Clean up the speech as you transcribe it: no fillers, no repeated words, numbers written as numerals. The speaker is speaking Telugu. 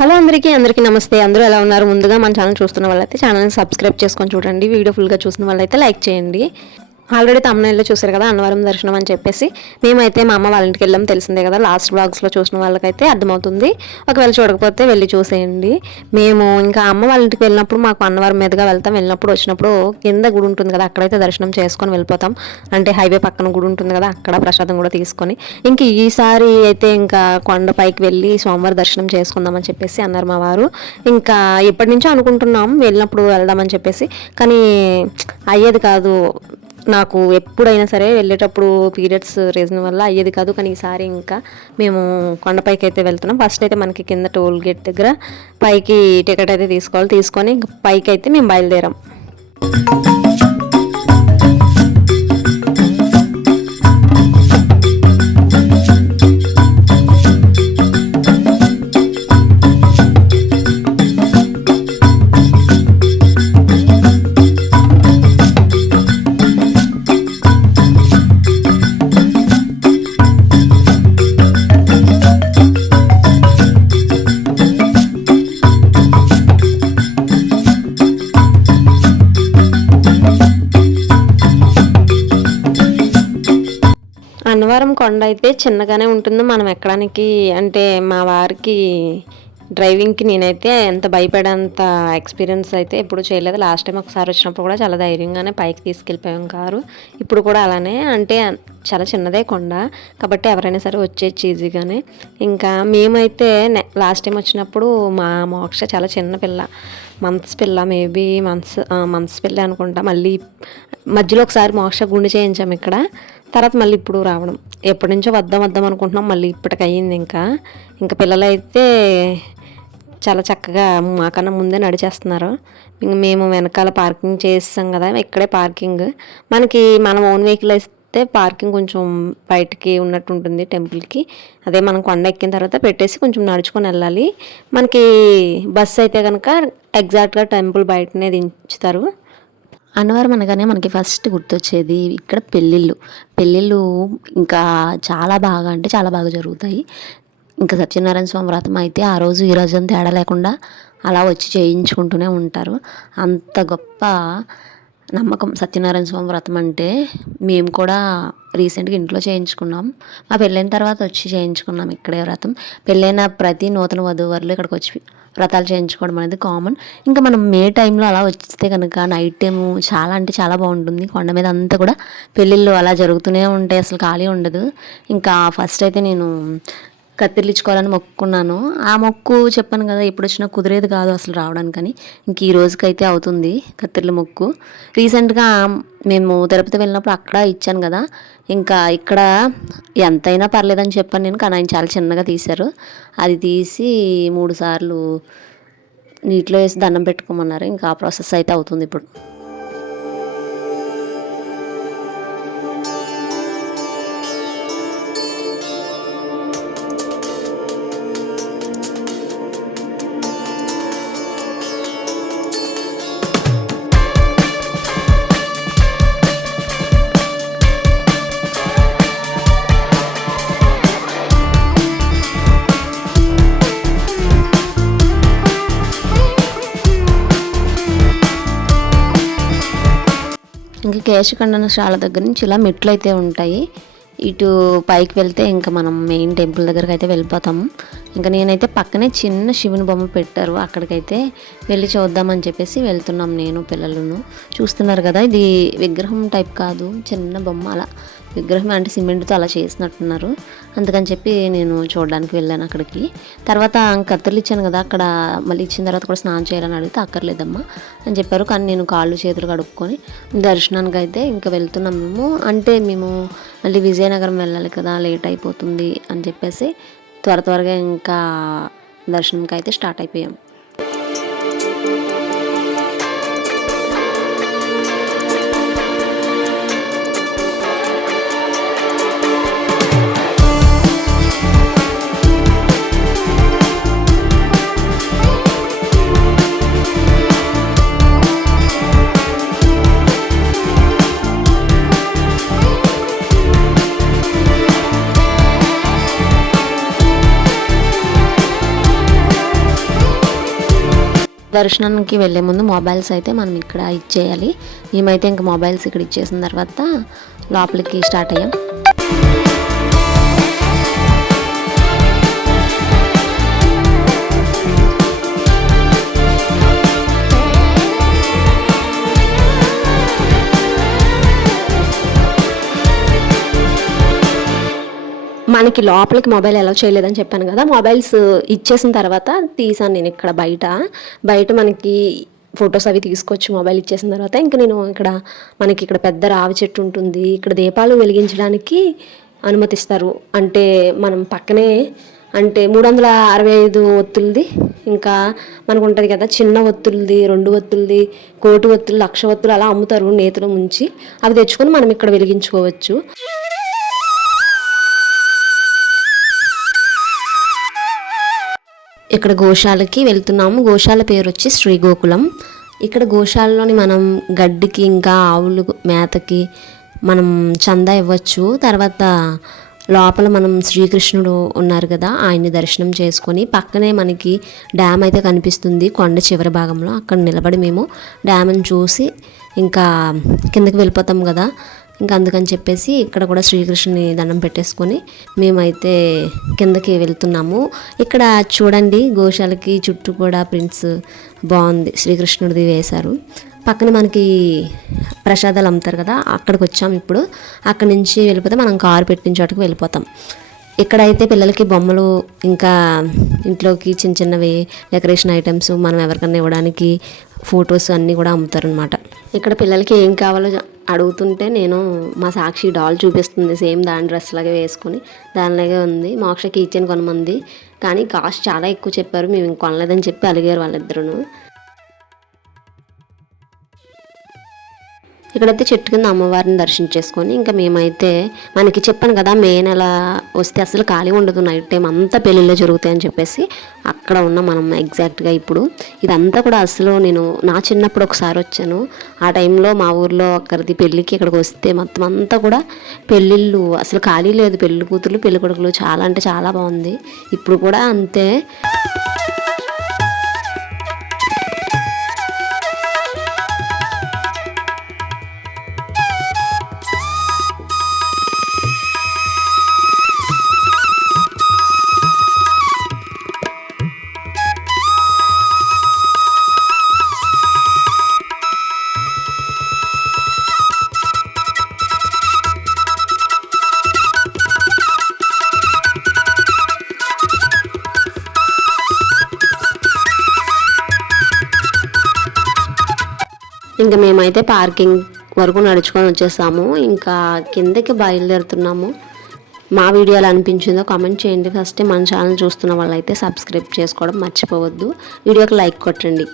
హలో అందరికీ నమస్తే. అందరూ ఎలా ఉన్నారు? ముందుగా మన ఛానల్ చూస్తున్న వాళ్ళైతే ఛానల్ని సబ్స్క్రైబ్ చేసుకొని చూడండి. వీడియో ఫుల్గా చూసిన వాళ్ళైతే లైక్ చేయండి. ఆల్రెడీ తమిళనాడులో చూసారు కదా, అన్నవరం దర్శనం అని చెప్పేసి. మేమైతే మా అమ్మ వాళ్ళ ఇంటికి వెళ్ళాం, తెలిసిందే కదా. లాస్ట్ బ్లాగ్స్లో చూసిన వాళ్ళకైతే అర్థమవుతుంది. ఒకవేళ చూడకపోతే వెళ్ళి చూసేయండి. మేము ఇంకా అమ్మ వాళ్ళ ఇంటికి వెళ్ళినప్పుడు మాకు అన్నవరం మీదుగా వెళ్ళినప్పుడు వచ్చినప్పుడు కింద గుడి ఉంటుంది కదా, అక్కడైతే దర్శనం చేసుకొని వెళ్ళిపోతాం. అంటే హైవే పక్కన గుడి ఉంటుంది కదా, అక్కడ ప్రసాదం కూడా తీసుకొని ఇంక ఈసారి అయితే ఇంకా కొండపైకి వెళ్ళి సోమవారం దర్శనం చేసుకుందామని చెప్పేసి అన్నారు మా వారు. ఇంకా ఎప్పటి నుంచో అనుకుంటున్నాం వెళ్ళినప్పుడు వెళ్దామని చెప్పేసి, కానీ అయ్యేది కాదు. నాకు ఎప్పుడైనా సరే వెళ్ళేటప్పుడు పీరియడ్స్ రీజన్ వల్ల అయ్యేది కాదు. కానీ ఈసారి ఇంకా మేము కొండపైకి అయితే వెళ్తున్నాం. ఫస్ట్ అయితే మనకి కింద టోల్ గేట్ దగ్గర పైకి టికెట్ అయితే తీసుకొని ఇంకా పైకి అయితే మేము బయలుదేరాం. అన్నవరం కొండ అయితే చిన్నగానే ఉంటుంది. మనం ఎక్కడానికి అంటే మా వారికి డ్రైవింగ్కి నేనైతే ఎంత భయపడేంత ఎక్స్పీరియన్స్ అయితే ఎప్పుడు చేయలేదు. లాస్ట్ టైం ఒకసారి వచ్చినప్పుడు కూడా చాలా ధైర్యంగానే పైకి తీసుకెళ్ళిపోయాం కారు. ఇప్పుడు కూడా అలానే, అంటే చాలా చిన్నదే కొండ కాబట్టి ఎవరైనా సరే వచ్చేది ఈజీగానే. ఇంకా మేమైతే లాస్ట్ టైం వచ్చినప్పుడు మా మోక్ష చాలా చిన్న పిల్ల, మంత్స్ పిల్ల, మేబీ మంత్స్ పిల్ల అనుకుంటా. మళ్ళీ మధ్యలో ఒకసారి మోక్ష గుండె చేయించాం ఇక్కడ. తర్వాత మళ్ళీ ఇప్పుడు రావడం, ఎప్పటి నుంచో వద్దాం అనుకుంటున్నాం, మళ్ళీ ఇప్పటికి అయ్యింది. ఇంకా పిల్లలైతే చాలా చక్కగా మాకన్నా ముందే నడిచేస్తున్నారు. మేము వెనకాల పార్కింగ్ చేస్తాం కదా, ఇక్కడే పార్కింగ్. మన ఓన్ వెహికల్ అయితే పార్కింగ్ కొంచెం బయటికి ఉన్నట్టు ఉంటుంది టెంపుల్కి. అదే మనం కొండ ఎక్కిన తర్వాత పెట్టేసి కొంచెం నడుచుకొని వెళ్ళాలి. మనకి బస్సు అయితే కనుక ఎగ్జాక్ట్గా టెంపుల్ బయటనే దించుతారు. అన్నవరం అనగానే మనకి ఫస్ట్ గుర్తొచ్చేది ఇక్కడ పెళ్ళిళ్ళు ఇంకా చాలా బాగా జరుగుతాయి. ఇంకా సత్యనారాయణ స్వామి వ్రతం అయితే ఆ రోజు ఈ రోజు అని తేడా లేకుండా అలా వచ్చి చేయించుకుంటూనే ఉంటారు. అంత గొప్ప నమ్మకం సత్యనారాయణ స్వామి వ్రతం అంటే. మేము కూడా రీసెంట్గా ఇంట్లో చేయించుకున్నాం. మా పెళ్ళైన తర్వాత వచ్చి చేయించుకున్నాం ఇక్కడే వ్రతం. పెళ్ళైన ప్రతి నూతన వధూవరులు ఇక్కడికి వచ్చి వ్రతాలు చేయించుకోవడం అనేది కామన్. ఇంకా మనం మే టైంలో అలా వస్తే కనుక నైట్ టైము చాలా అంటే చాలా బాగుంటుంది. కొండ మీద అంతా కూడా పెళ్ళిళ్ళు అలా జరుగుతూనే ఉంటాయి, అసలు ఖాళీ ఉండదు. ఇంకా ఫస్ట్ అయితే నేను కత్తిర్లు ఇచ్చుకోవాలని మొక్కుకున్నాను. ఆ మొక్కు చెప్పాను కదా, ఎప్పుడు వచ్చినా కుదిరేది కాదు అసలు రావడానికని. ఇంక ఈ రోజుకైతే అవుతుంది కత్తిర్ల మొక్కు. రీసెంట్గా మేము తిరుపతి వెళ్ళినప్పుడు అక్కడ ఇచ్చాను కదా, ఇంకా ఇక్కడ ఎంతైనా పర్లేదని చెప్పాను నేను. కానీ ఆయన చాలా చిన్నగా తీశారు. అది తీసి 3 సార్లు నీటిలో వేసి దండం పెట్టుకోమన్నారు. ఇంకా ఆ ప్రాసెస్ అయితే అవుతుంది ఇప్పుడు. ఇంకా కేశఖండనశాల దగ్గర నుంచి ఇలా మెట్లు అయితే ఉంటాయి. ఇటు పైకి వెళ్తే ఇంకా మనం మెయిన్ టెంపుల్ దగ్గరికి అయితే వెళ్ళిపోతాము. ఇంకా నేనైతే పక్కనే చిన్న శివుని బొమ్మ పెట్టారు, అక్కడికైతే వెళ్ళి చూద్దామని చెప్పేసి వెళ్తున్నాం నేను పిల్లలను. చూస్తున్నారు కదా, ఇది విగ్రహం టైప్ కాదు, చిన్న బొమ్మ. అలా విగ్రహం అంటే సిమెంట్తో అలా చేసినట్టున్నారు. అందుకని చెప్పి నేను చూడడానికి వెళ్ళాను అక్కడికి. తర్వాత కత్తిర్లు ఇచ్చాను కదా, అక్కడ మళ్ళీ ఇచ్చిన తర్వాత కూడా స్నానం చేయాలని అడిగితే అక్కర్లేదమ్మా అని చెప్పారు. కానీ నేను కాళ్ళు చేతులు కడుక్కొని దర్శనానికి అయితే ఇంకా వెళ్తున్నాము. అంటే మేము మళ్ళీ విజయనగరం వెళ్ళాలి కదా, లేట్ అయిపోతుంది అని చెప్పేసి త్వరగా ఇంకా దర్శనంకి అయితే స్టార్ట్ అయిపోయాం. దర్శనానికి వెళ్ళే ముందు మొబైల్స్ అయితే మనం ఇక్కడ ఇచ్చేయాలి. మేమైతే ఇంకా మొబైల్స్ ఇక్కడ ఇచ్చేసిన తర్వాత లోపలికి స్టార్ట్ అయ్యాం. మనకి లోపలికి మొబైల్ అలౌ చేయలేదని చెప్పాను కదా, మొబైల్స్ ఇచ్చేసిన తర్వాత తీసాను నేను ఇక్కడ బయట మనకి ఫొటోస్ అవి తీసుకొచ్చి మొబైల్ ఇచ్చేసిన తర్వాత ఇంకా నేను మనకి ఇక్కడ పెద్ద రావి చెట్టు ఉంటుంది, ఇక్కడ దీపాలు వెలిగించడానికి అనుమతిస్తారు. అంటే మనం పక్కనే అంటే 365 ఒత్తులది, ఇంకా మనకు ఉంటుంది కదా చిన్న ఒత్తులది, 2 ఒత్తులది, 1,000 ఒత్తులు, 1,00,000 ఒత్తులు అలా అమ్ముతారు నేతిలో ముంచి. అవి తెచ్చుకొని మనం ఇక్కడ వెలిగించుకోవచ్చు. ఇక్కడ గోశాలకి వెళ్తున్నాము. గోశాల పేరు వచ్చి శ్రీ గోకులం. ఇక్కడ గోశాలలోని మనం గడ్డికి ఇంకా ఆవులు మేతకి మనం చందా ఇవ్వచ్చు. తర్వాత లోపల మనం శ్రీకృష్ణుడు ఉన్నారు కదా, ఆయన్ని దర్శనం చేసుకొని పక్కనే మనకి డ్యామ్ అయితే కనిపిస్తుంది కొండ చివరి భాగంలో. అక్కడ నిలబడి మేము డ్యామ్ని చూసి ఇంకా కిందకి వెళ్ళిపోతాం కదా, ఇంకా అందుకని చెప్పేసి ఇక్కడ కూడా శ్రీకృష్ణుని దండం పెట్టేసుకొని మేమైతే కిందకి వెళ్తున్నాము. ఇక్కడ చూడండి గోశాలకి చుట్టూ కూడా ప్రింట్స్ బాగుంది, శ్రీకృష్ణుడిది వేశారు. పక్కన మనకి ప్రసాదాలు అమ్ముతారు కదా, అక్కడికి వచ్చాము ఇప్పుడు. అక్కడి నుంచి వెళ్ళిపోతే మనం కారు పెట్టిన చోటుకు వెళ్ళిపోతాం. ఇక్కడైతే పిల్లలకి బొమ్మలు ఇంకా ఇంట్లోకి చిన్న చిన్నవి డెకరేషన్ ఐటమ్స్ మనం ఎవరికన్నా ఇవ్వడానికి ఫొటోస్ అన్నీ కూడా అమ్ముతారనమాట. ఇక్కడ పిల్లలకి ఏం కావాలో అడుగుతుంటే నేను మా సాక్షి డాల్ చూపిస్తుంది, సేమ్ దాని డ్రెస్ లాగే వేసుకొని దానిలాగే ఉంది. మోక్షకి ఇచ్చాను కొంతమంది, కానీ కాస్ట్ చాలా ఎక్కువ చెప్పారు. మేము ఇంక కొనలేదని చెప్పి అలిగారు వాళ్ళిద్దరూ. ఇక్కడైతే చెట్టు కింద అమ్మవారిని దర్శించేసుకొని ఇంకా మేమైతే మనకి చెప్పాను కదా మే నెల వస్తే అసలు ఖాళీ ఉండదు, నైట్ టైం అంతా పెళ్ళిళ్ళే జరుగుతాయని చెప్పేసి అక్కడ ఉన్నాం మనం ఎగ్జాక్ట్గా. ఇప్పుడు ఇదంతా కూడా అసలు నేను నా చిన్నప్పుడు ఒకసారి వచ్చాను, ఆ టైంలో మా ఊర్లో ఒక్కరిది పెళ్ళికి ఇక్కడికి వస్తే మొత్తం అంతా కూడా పెళ్ళిళ్ళు, అసలు ఖాళీ లేదు, పెళ్లి కూతురు పెళ్లి కొడుకులు, చాలా అంటే చాలా బాగుంది. ఇప్పుడు కూడా అంతే. ఇంకా మేమైతే పార్కింగ్ వరకు నడుచుకొని వచ్చేసాము. ఇంకా కిందకి బయలుదేరుతున్నాము. మా వీడియో ఎలా అనిపించిందో కామెంట్ చేయండి. ఫస్ట్ మన ఛానల్ చూస్తున్న వాళ్ళైతే సబ్స్క్రైబ్ చేసుకోవడం మర్చిపోవద్దు. వీడియోకి లైక్ కొట్టండి.